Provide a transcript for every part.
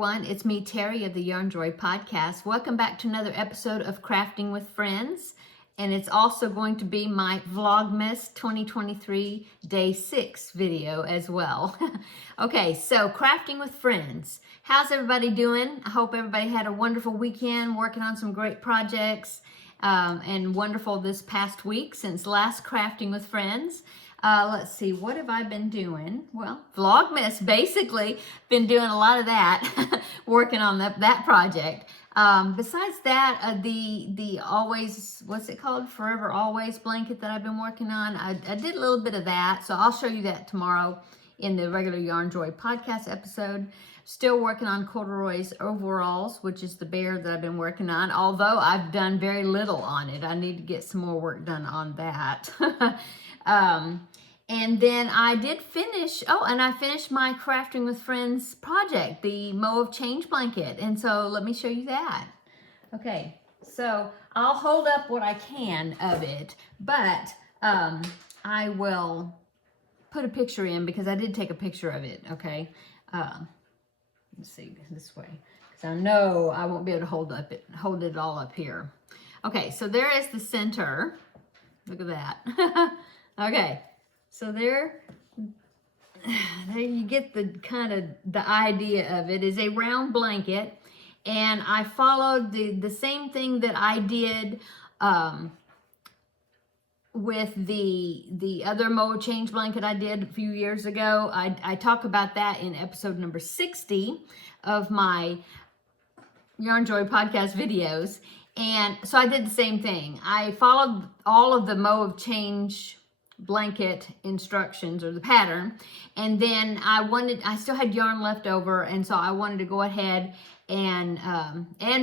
everyone, it's me, Terry of the Yarn Joy Podcast. Welcome back to another episode of Crafting with Friends, and it's also going to be my Vlogmas 2023 Day 6 video as well. Okay, so Crafting with Friends. How's everybody doing? I hope everybody had a wonderful weekend working on some great projects, and wonderful this past week since last Crafting with Friends. Let's see, what have I been doing? Well, Vlogmas, basically, been doing a lot of that, working on that project. Besides that, the always, what's it called? Forever Always blanket that I've been working on. I did a little bit of that, so I'll show you that tomorrow in the regular Yarn Joy podcast episode. Still working on Corduroy's overalls, which is the bear that I've been working on, although I've done very little on it. I need to get some more work done on that. And then I did finish, I finished my Crafting with Friends project, the Mow of Change blanket. And so let me show you that. Okay, so I'll hold up what I can of it, but I will put a picture in because I did take a picture of it, okay? Let's see, this way, because I know I won't be able to hold it all up here. Okay, so there is the center. Look at that. Okay. So there you get the kind of the idea of it. Is a round blanket, and I followed the same thing that I did with the other Mow Change blanket I did a few years ago. I talk about that in episode number 60 of my Yarn Joy podcast videos. And so I did the same thing. I followed all of the Mow of Change blanket instructions or the pattern, and then I still had yarn left over, and so I wanted to go ahead and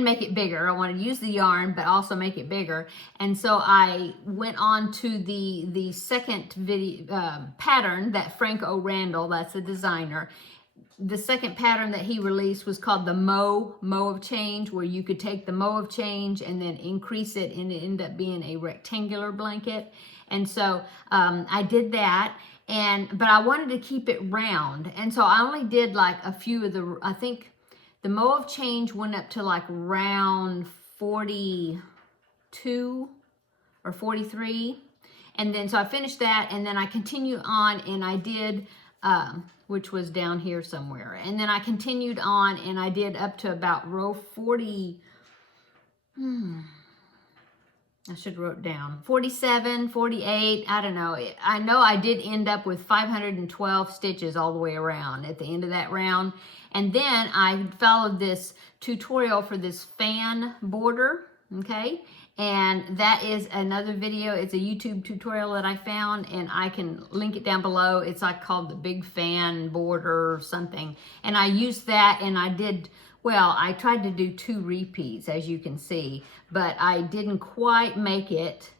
make it bigger. I wanted to use the yarn but also make it bigger, and so I went on to the second video pattern that Frank O. Randall, that's the designer. The second pattern that he released was called the Mow of Change, where you could take the Mow of Change and then increase it, and it ended up being a rectangular blanket. And so I did that, but I wanted to keep it round. And so I only did like a few of I think the Mow of Change went up to like round 42 or 43. And then so I finished that, and then I continued on, and I did, which was down here somewhere. And then I continued on, and I did up to about row 40. I should have wrote down 47, 48, I don't know. I know I did end up with 512 stitches all the way around at the end of that round. And then I followed this tutorial for this fan border, okay? And that is another video. It's a YouTube tutorial that I found, and I can link it down below. It's like called the Big Fan Border or something. And I used that, and I did, well, I tried to do 2 repeats, as you can see, but I didn't quite make it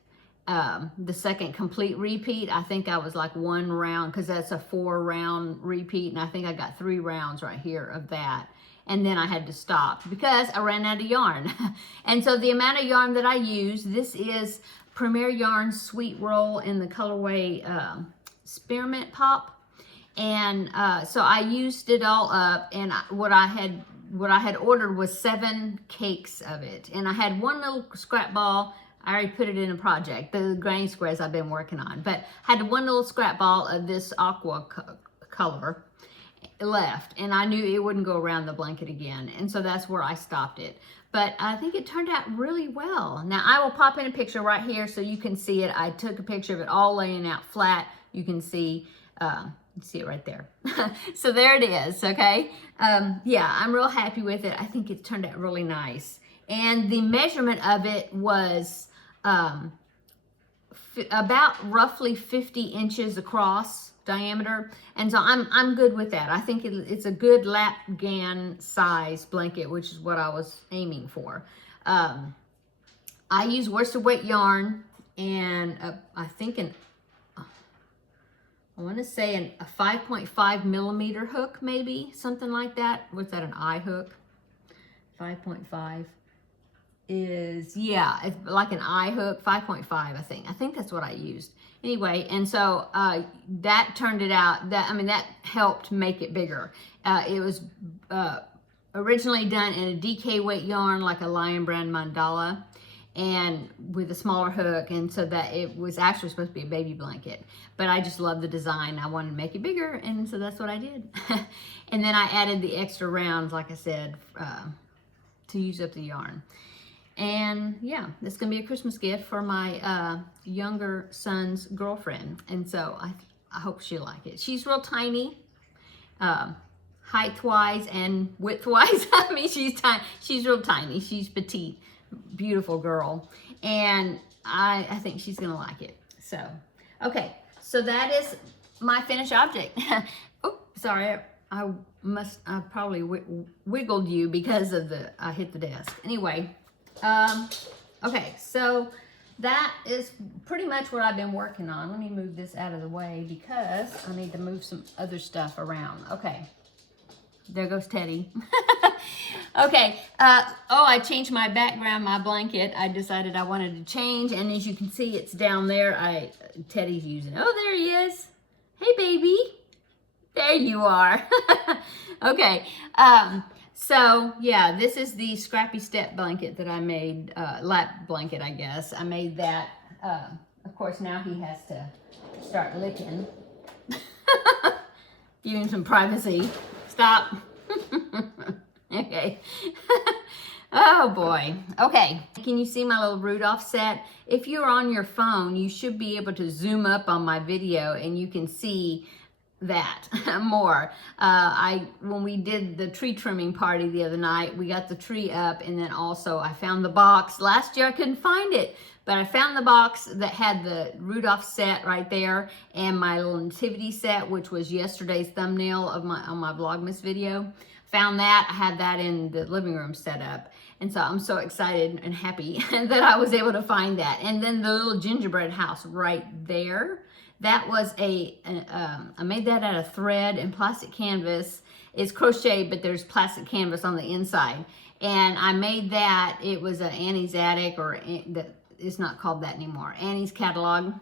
the second complete repeat. I think I was like 1 round, because that's a 4-round repeat, and I think I got 3 rounds right here of that. And then I had to stop because I ran out of yarn. And so the amount of yarn that I use, this is Premier Yarn Sweet Roll in the colorway Spearmint Pop. And so I used it all up, and what I had ordered was 7 cakes of it. And I had 1 little scrap ball. I already put it in a project, the granny squares I've been working on. But I had 1 little scrap ball of this aqua color left, and I knew it wouldn't go around the blanket again. And so that's where I stopped it. But I think it turned out really well. Now I will pop in a picture right here so you can see it. I took a picture of it all laying out flat. You can see it right there. So there it is, okay? Yeah, I'm real happy with it. I think it turned out really nice. And the measurement of it was about roughly 50 inches across diameter. And so I'm good with that. I think it's a good lap gan size blanket, which is what I was aiming for. I use worsted weight yarn, and I think I want to say a 5.5 millimeter hook, maybe something like that. What's that, an eye hook? 5.5 is, yeah, it's like an eye hook, 5.5, I think that's what I used. Anyway, and so that turned it out, that helped make it bigger. It was originally done in a DK weight yarn, like a Lion Brand mandala, and with a smaller hook, and so that it was actually supposed to be a baby blanket, but I just love the design. I wanted to make it bigger, and so that's what I did. And then I added the extra rounds, like I said, to use up the yarn. And yeah, this is gonna be a Christmas gift for my younger son's girlfriend, and so I hope she'll like it. She's real tiny, height-wise and width-wise. I mean, she's tiny. She's real tiny. She's petite, beautiful girl, and I think she's gonna like it. So, okay, so that is my finished object. Oh, sorry, I probably wiggled you because of I hit the desk. Anyway, okay, so that is pretty much what I've been working on. Let me move this out of the way because I need to move some other stuff around. Okay, there goes Teddy. Okay, oh, I changed my background, my blanket. I decided I wanted to change, and as you can see, it's down there. Teddy's using it. Oh, there he is. Hey, baby. There you are. Okay, so yeah, this is the Scrappy Step blanket that I made, lap blanket, I guess. I made that. Of course, now he has to start licking. Give him some privacy. Stop. Okay. Oh boy. Okay. Can you see my little Rudolph set? If you're on your phone, you should be able to zoom up on my video and you can see that more. When we did the tree trimming party the other night, we got the tree up, and then also I found the box. Last year I couldn't find it, but I found the box that had the Rudolph set right there and my little nativity set, which was yesterday's thumbnail of on my Vlogmas video. Found that. I had that in the living room set up, and so I'm so excited and happy that I was able to find that. And then the little gingerbread house right there. That was I made that out of thread and plastic canvas. It's crocheted, but there's plastic canvas on the inside. And I made that. It was an Annie's Attic, or it's not called that anymore. Annie's Catalog,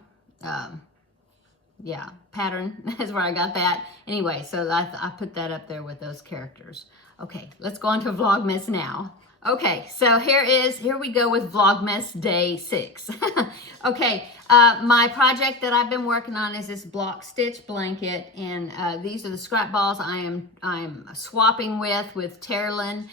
yeah, pattern. That's where I got that. Anyway, so I put that up there with those characters. Okay, let's go on to Vlogmas now. Okay, so here we go with Vlogmas day 6. Okay, my project that I've been working on is this block stitch blanket, and these are the scrap balls I'm swapping with Taralynn.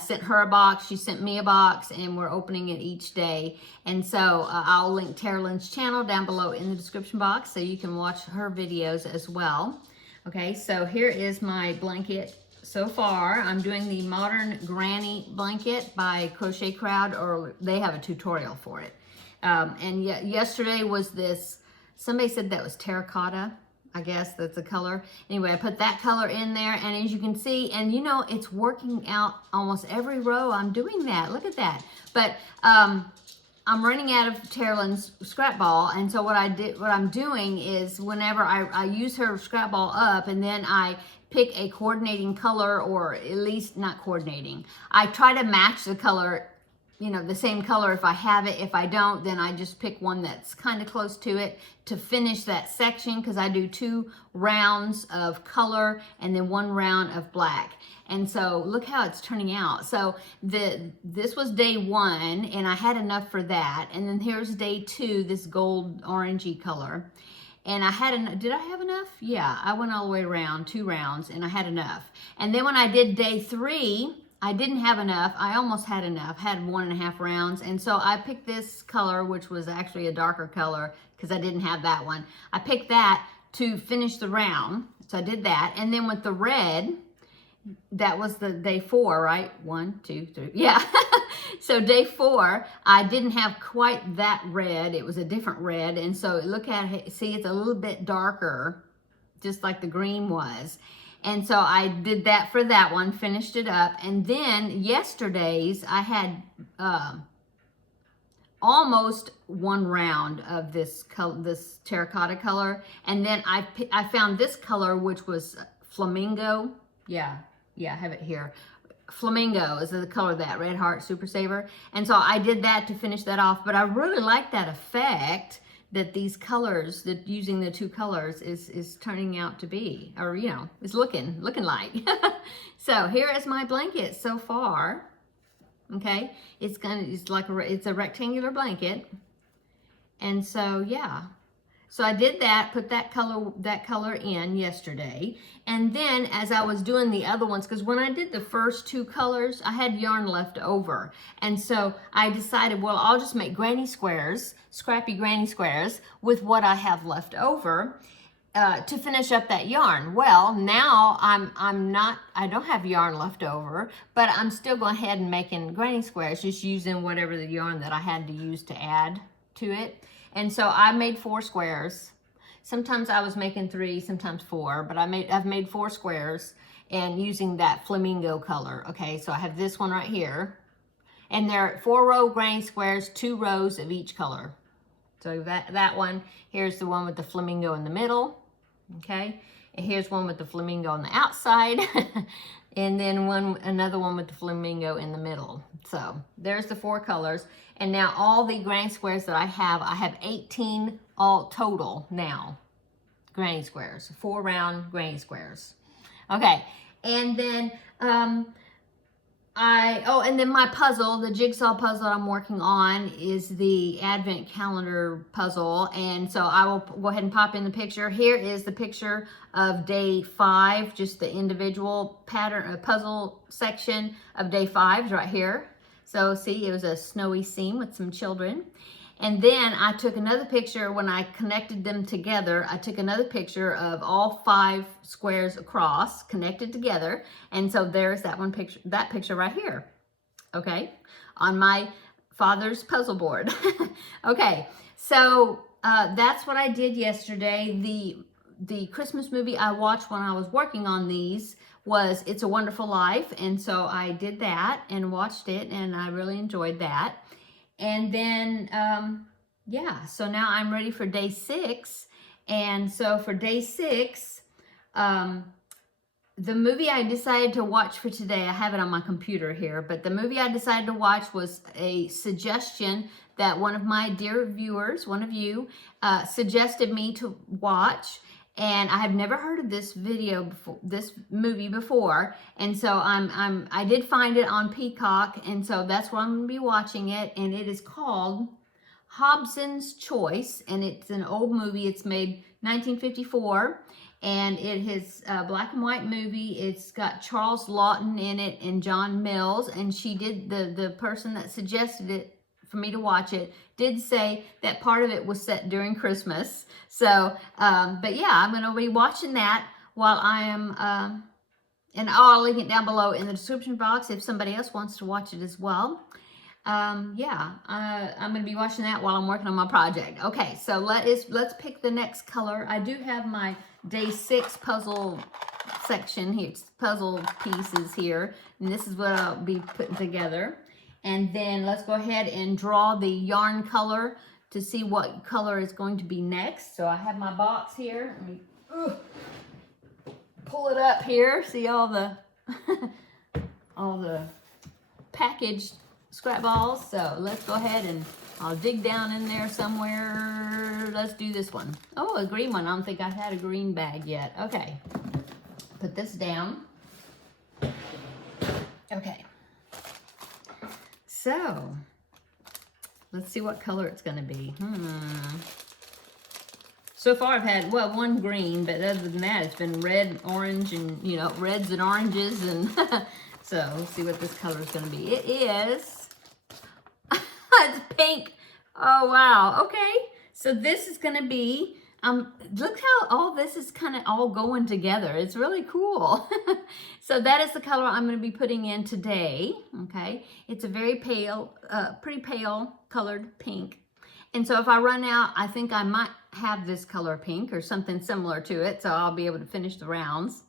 Sent her a box, she sent me a box, and we're opening it each day. And so I'll link Taralynn's channel down below in the description box so you can watch her videos as well. Okay, so here is my blanket. So far, I'm doing the Modern Granny blanket by Crochet Crowd, or they have a tutorial for it. And yesterday was this, somebody said that was terracotta. I guess that's a color. Anyway, I put that color in there, and as you can see, and you know, it's working out almost every row. I'm doing that. Look at that. But I'm running out of Taralynn's scrap ball, and so what I'm doing is whenever I use her scrap ball up, and then I pick a coordinating color, or at least not coordinating. I try to match the color, you know, the same color if I have it. If I don't, then I just pick one that's kind of close to it to finish that section, because I do 2 rounds of color and then 1 round of black. And so look how it's turning out. So this was day 1, and I had enough for that. And then here's day 2, this gold orangey color. And I had enough. Did I have enough? Yeah, I went all the way around, 2 rounds, and I had enough. And then when I did day 3, I didn't have enough. I almost had enough, had 1.5 rounds. And so I picked this color, which was actually a darker color because I didn't have that one. I picked that to finish the round. So I did that. And then with the red, that was the day 4, right? 1, 2, 3. Yeah. So day 4, I didn't have quite that red. It was a different red. And so look at it. See, it's a little bit darker, just like the green was. And so I did that for that one, finished it up. And then yesterday's, I had almost 1 round of this color, this terracotta color. And then I found this color, which was flamingo. Yeah, I have it here. Flamingo is the color of that, Red Heart Super Saver. And so I did that to finish that off. But I really like that effect that these colors, that using the two colors is turning out to be, or you know, is looking like. So here is my blanket so far. Okay, it's a rectangular blanket, and so yeah. So I did that, put that color in yesterday. And then as I was doing the other ones, because when I did the first two colors, I had yarn left over. And so I decided, well, I'll just make granny squares, scrappy granny squares with what I have left over to finish up that yarn. Well, now I don't have yarn left over, but I'm still going ahead and making granny squares, just using whatever the yarn that I had to use to add to it. And so I made 4 squares. Sometimes I was making 3, sometimes 4, but I've made 4 squares and using that flamingo color. Okay, so I have this one right here. And they're 4-row granny squares, 2 rows of each color. So that one, here's the one with the flamingo in the middle. Okay, and here's one with the flamingo on the outside. And then another one with the flamingo in the middle. So there's the 4 colors. And now all the granny squares that I have 18 all total now. Granny squares, 4 round granny squares. Okay, and then and then my puzzle, the jigsaw puzzle I'm working on is the advent calendar puzzle. And so I will go ahead and pop in the picture. Here is the picture of day 5, just the individual pattern, puzzle section of day 5 right here. So see, it was a snowy scene with some children. And then I took another picture when I connected them together. I took another picture of all 5 squares across connected together. And so there's that one picture, that picture right here. Okay, on my father's puzzle board. Okay, so that's what I did yesterday. The Christmas movie I watched when I was working on these was It's a Wonderful Life. And so I did that and watched it, and I really enjoyed that. And then, yeah, so now I'm ready for day 6. And so for day 6, the movie I decided to watch for today, I have it on my computer here, but the movie I decided to watch was a suggestion that one of my dear viewers, one of you, suggested me to watch. And I have never heard of this movie before, and so I did find it on Peacock, and so that's where I'm going to be watching it. And it is called Hobson's Choice, and it's an old movie. It's made 1954, and it is a black and white movie. It's got Charles Lawton in it and John Mills, and she did the person that suggested it for me to watch it did say that part of it was set during Christmas. So, but yeah, I'm going to be watching that while I am, and I'll link it down below in the description box if somebody else wants to watch it as well. Yeah, I'm going to be watching that while I'm working on my project. Okay, so let's pick the next color. I do have my day 6 puzzle section here, puzzle pieces here, and this is what I'll be putting together. And then let's go ahead and draw the yarn color to see what color is going to be next. So I have my box here. Let me pull it up here. See all the all the packaged scrap balls. So let's go ahead and I'll dig down in there somewhere. Let's do this one. Oh, a green one. I don't think I had a green bag yet. Okay. Put this down. Okay. So, let's see what color it's going to be. So far I've had, well, one green, but other than that it's been red, orange, and, you know, reds and oranges. And so, let's see what this color is going to be. It is, it's pink. Oh, wow. Okay. So this is going to be, look how all this is kind of all going together. It's really cool. So that is the color I'm going to be putting in today. Okay. It's a very pale, pretty pale colored pink. And so if I run out, I think I might have this color pink or something similar to it. So I'll be able to finish the rounds.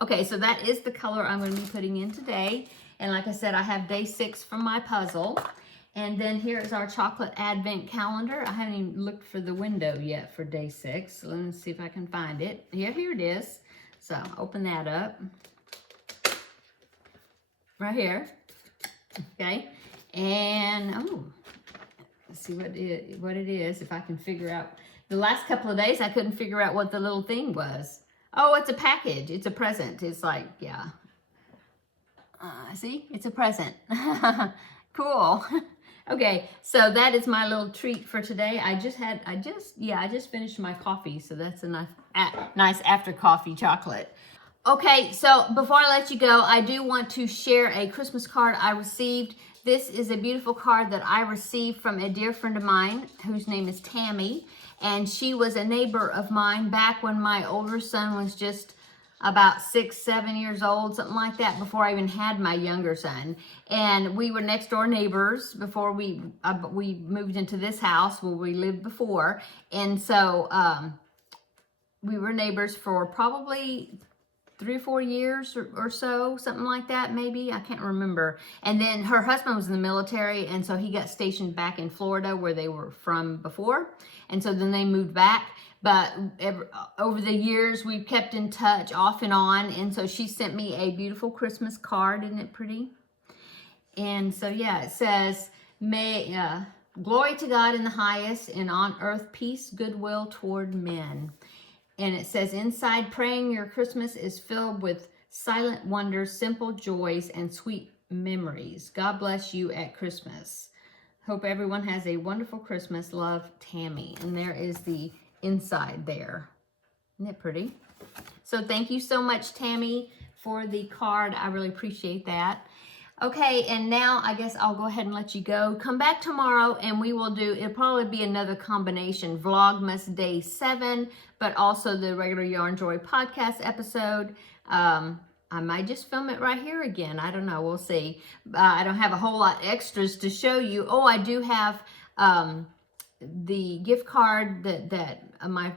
Okay. So that is the color I'm going to be putting in today. And like I said, I have day 6 from my puzzle. And then here is our chocolate advent calendar. I haven't even looked for the window yet for day 6. So let me see if I can find it. Yeah, here it is. So open that up. Right here. Okay. And, oh, Let's see what it is, if I can figure out. The last couple of days, I couldn't figure out what the little thing was. Oh, it's a package. It's a present. It's like, yeah. See, it's a present. Cool. Okay, so that is my little treat for today. I just finished my coffee, so that's a nice after coffee chocolate. Okay, so before I let you go, I do want to share a Christmas card I received. This is a beautiful card that I received from a dear friend of mine whose name is Tammy, and she was a neighbor of mine back when my older son was just about 6, 7 years old, something like that, before I even had my younger son. And we were next door neighbors before we moved into this house where we lived before. And so we were neighbors for probably 3 or 4 years or so, something like that, maybe. I can't remember. And then her husband was in the military, and so he got stationed back in Florida where they were from before. And so then they moved back. But over the years, we've kept in touch off and on. And so she sent me a beautiful Christmas card. Isn't it pretty? And so, yeah, it says, glory to God in the highest, and on earth peace, goodwill toward men. And it says, inside, praying your Christmas is filled with silent wonders, simple joys, and sweet memories. God bless you at Christmas. Hope everyone has a wonderful Christmas. Love, Tammy. And there is the inside there. Isn't it pretty? So thank you so much, Tammy, for the card. I really appreciate that. Okay, and now I guess I'll go ahead and let you go. Come back tomorrow and we will do, it'll probably be another combination, Vlogmas Day 7, but also the regular Yarn Joy podcast episode. I might just film it right here again. I don't know. We'll see. I don't have a whole lot extras to show you. Oh, I do have the gift card that my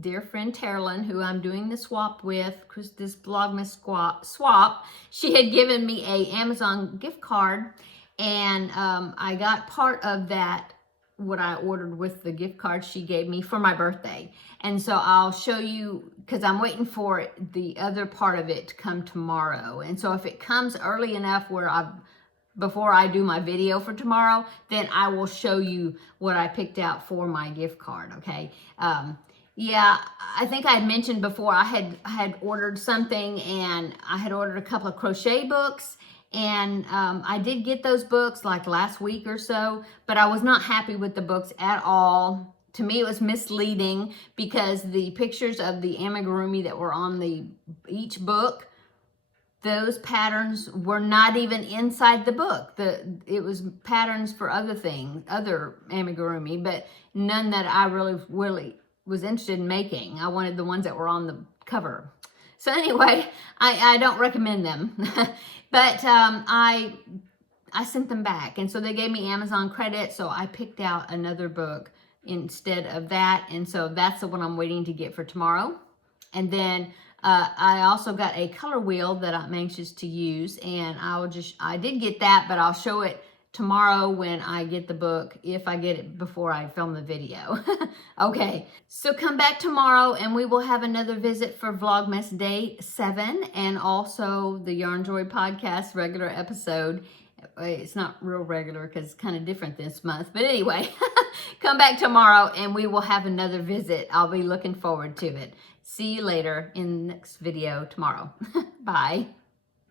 dear friend Taralynn, who I'm doing the swap with, this Vlogmas swap, she had given me a Amazon gift card, and I got part of that, what I ordered with the gift card she gave me for my birthday. And so I'll show you, because I'm waiting for the other part of it to come tomorrow. And so if it comes early enough where before I do my video for tomorrow, then I will show you what I picked out for my gift card, okay? Yeah, I think I had mentioned before I had ordered something, and I had ordered a couple of crochet books, and I did get those books like last week or so, but I was not happy with the books at all. To me, it was misleading because the pictures of the amigurumi that were on each book, those patterns were not even inside the book. It was patterns for other things, other amigurumi, but none that I really was interested in making. I wanted the ones that were on the cover. So anyway, I don't recommend them. But I sent them back, and so they gave me Amazon credit, so I picked out another book instead of that, and so that's the one I'm waiting to get for tomorrow. And then I also got a color wheel that I'm anxious to use, and I did get that, but I'll show it tomorrow when I get the book, if I get it before I film the video. Okay, so come back tomorrow and we will have another visit for Vlogmas Day 7 and also the Yarn Joy podcast regular episode. It's not real regular because it's kind of different this month, but anyway, come back tomorrow and we will have another visit. I'll be looking forward to it. See you later in the next video tomorrow. Bye.